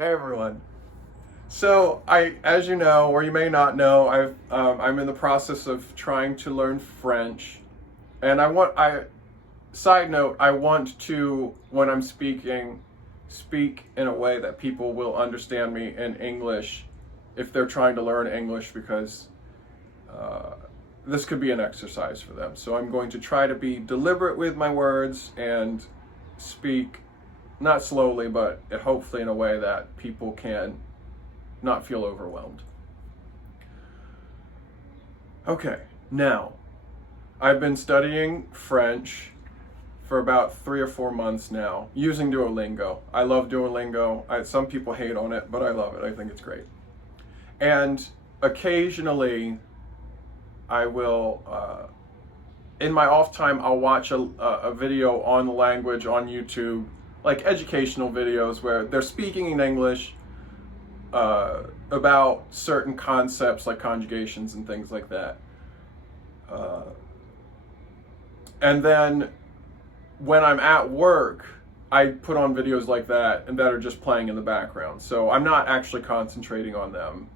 Hey everyone. So as you know, or you may not know, I'm in the process of trying to learn French, and side note, I want to, when I'm speaking, speak in a way that people will understand me in English, if they're trying to learn English, because uh, this could be an exercise for them. So I'm going to try to be deliberate with my words and speak not slowly, but hopefully in a way that people can not feel overwhelmed. Okay, now, I've been studying French for about 3 or 4 months now, using Duolingo. I love Duolingo. Some people hate on it, but I love it. I think it's great. And occasionally, I will, in my off time, I'll watch a video on the language on YouTube, like educational videos where they're speaking in English about certain concepts like conjugations and things like that. Uh, and then when I'm at work, I put on videos like that and that are just playing in the background. So I'm not actually concentrating on them,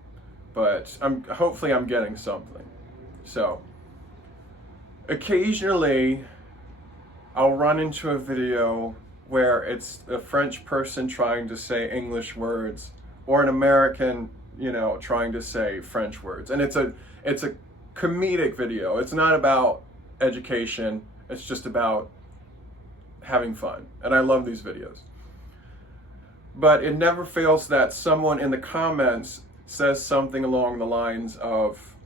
but hopefully I'm getting something. So occasionally I'll run into a video where it's a French person trying to say English words, or an American, trying to say French words. And it's a comedic video. It's not about education. It's just about having fun. And I love these videos. But it never fails that someone in the comments says something along the lines of,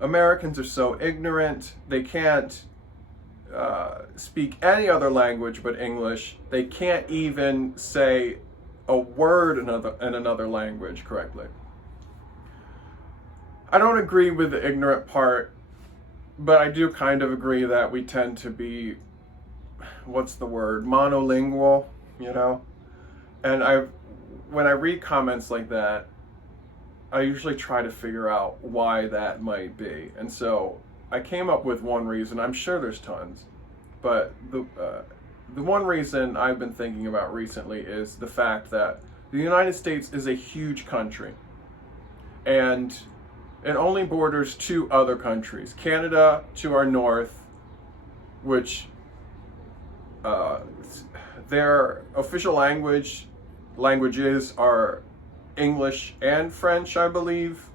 Americans are so ignorant, they can't speak any other language but English. They can't even say a word in another language correctly. I don't agree with the ignorant part, but I do kind of agree that we tend to be, what's the word, monolingual, And when I read comments like that, I usually try to figure out why that might be. And so I came up with one reason. I'm sure there's tons, but the one reason I've been thinking about recently is the fact that the United States is a huge country, and it only borders two other countries. Canada to our north, which their official languages are English and French, I believe,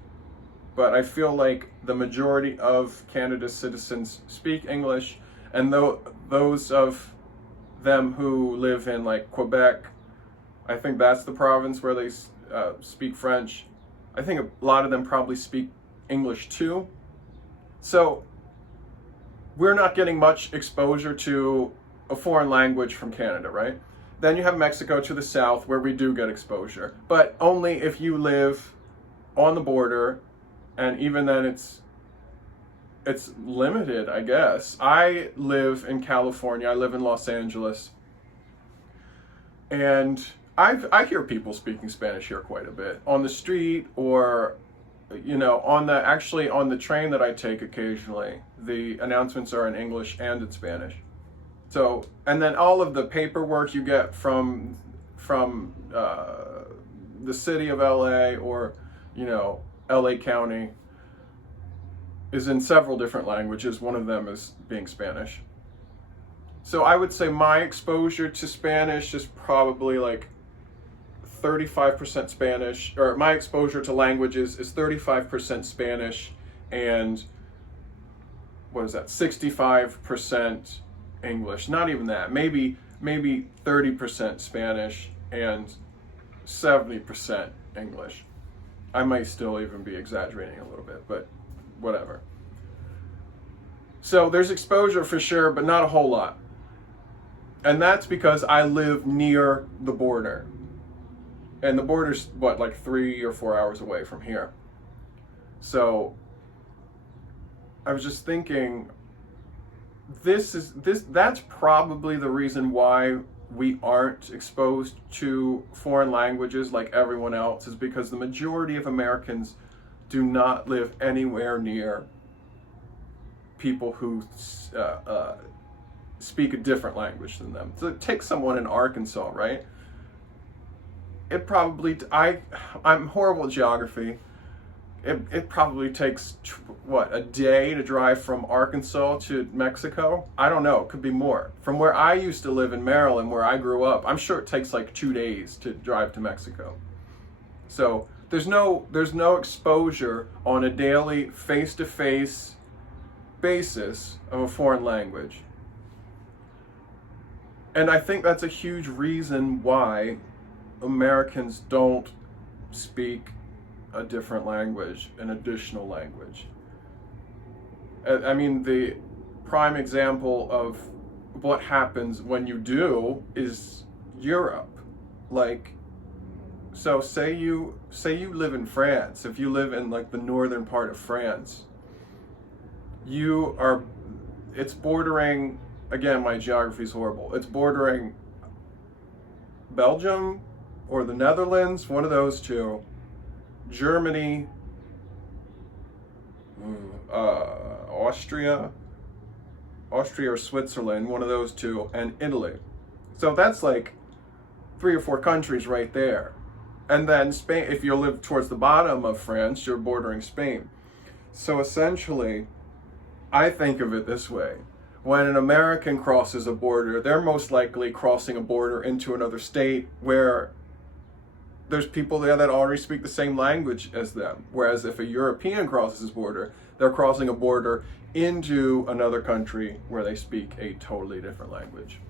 but I feel like the majority of Canada's citizens speak English, and those of them who live in like Quebec, I think that's the province where they speak French. I think a lot of them probably speak English too. So we're not getting much exposure to a foreign language from Canada, right? Then you have Mexico to the south, where we do get exposure, but only if you live on the border, and even then it's limited, I guess. I live in California. I live in Los Angeles, and I hear people speaking Spanish here quite a bit on the street, or on the train that I take occasionally. The announcements are in English and in Spanish. So, and then all of the paperwork you get from the city of LA, or LA County, is in several different languages. One of them is being Spanish. So I would say my exposure to Spanish is probably like 35% Spanish, or my exposure to languages is 35% Spanish, and what is that, 65% English. Not even that. Maybe 30% Spanish and 70% English. I might still even be exaggerating a little bit, but whatever. So there's exposure for sure, but not a whole lot. And that's because I live near the border. And the border's like 3 or 4 hours away from here. So I was just thinking, that's probably the reason why we aren't exposed to foreign languages like everyone else, is because the majority of Americans do not live anywhere near people who speak a different language than them. So take someone in Arkansas, right? it probably, I'm horrible at geography. It probably takes, what, a day to drive from Arkansas to Mexico? I don't know, it could be more. From where I used to live in Maryland, where I grew up, I'm sure it takes like 2 days to drive to Mexico. So there's no exposure on a daily face-to-face basis of a foreign language. And I think that's a huge reason why Americans don't speak a different language, an additional language. I mean, the prime example of what happens when you do is Europe. Like, so say you live in France. If you live in like the northern part of France, it's bordering, again, my geography is horrible. It's bordering Belgium or the Netherlands, one of those two, Germany, Austria or Switzerland, one of those two, and Italy. So that's like 3 or 4 countries right there. And then Spain, if you live towards the bottom of France, you're bordering Spain. So essentially, I think of it this way. When an American crosses a border, they're most likely crossing a border into another state where there's people there that already speak the same language as them. Whereas if a European crosses his border, they're crossing a border into another country where they speak a totally different language.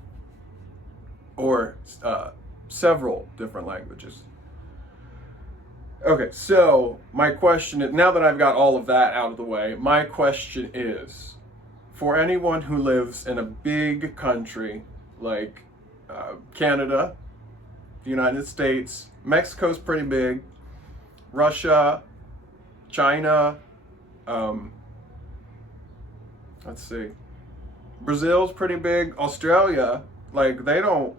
Or several different languages. Okay, so my question is, now that I've got all of that out of the way, my question is, for anyone who lives in a big country like Canada, the United States, Mexico's pretty big, Russia, China, let's see, Brazil's pretty big, Australia, like they don't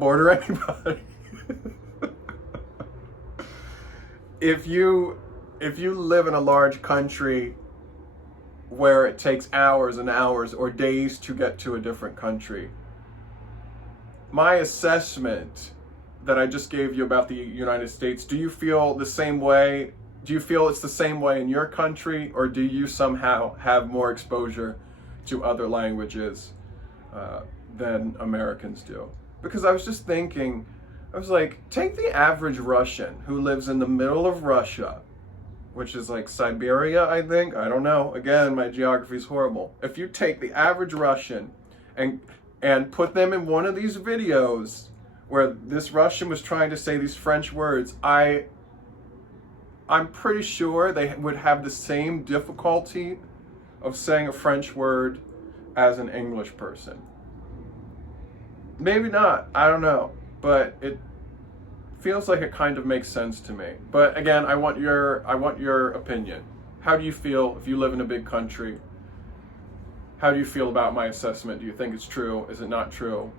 border anybody. If you live in a large country where it takes hours and hours or days to get to a different country, my assessment that I just gave you about the United States, do you feel the same way? Do you feel it's the same way in your country, or do you somehow have more exposure to other languages than Americans do? Because I was just thinking, I was like, take the average Russian who lives in the middle of Russia, which is like Siberia, I think. I don't know. Again, my geography is horrible. If you take the average Russian and put them in one of these videos where this Russian was trying to say these French words, I'm pretty sure they would have the same difficulty of saying a French word as an English person. Maybe not, I don't know, but it feels like it kind of makes sense to me. But again, I want your opinion. How do you feel if you live in a big country? How do you feel about my assessment? Do you think it's true? Is it not true?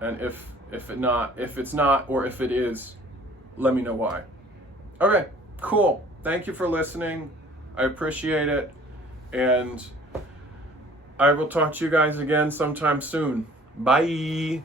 And if it's not, or if it is, let me know why. Okay, cool. Thank you for listening. I appreciate it. And I will talk to you guys again sometime soon. Bye.